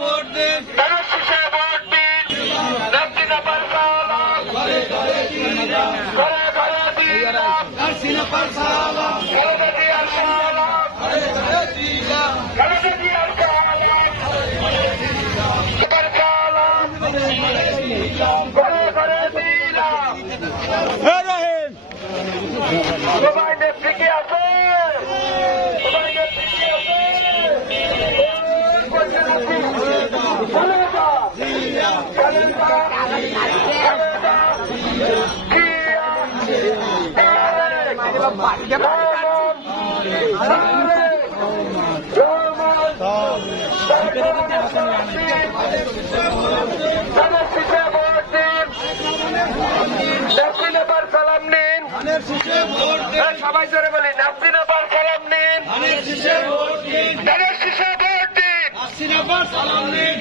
Vote দিন, ধানের শীষে ভোট দিন, নাসিনা পারসালাম, ঘরে ঘরে দিলাম, ঘরে ঘরে দিলাম, নাসিনা পারসালাম, ঘরে দিলাম, ঘরে ঘরে দিলাম, ঘরে দিলাম, পারসালাম, ঘরে ঘরে দিলাম। সবাই নেত্রী কি আছে? সবাই নেত্রী কি আছে? সবাই জোরে বলি, নাসিনা পারসালাম নিন, ধানের শীষে ভোট দিন, নাসিনা পারসালাম নিন।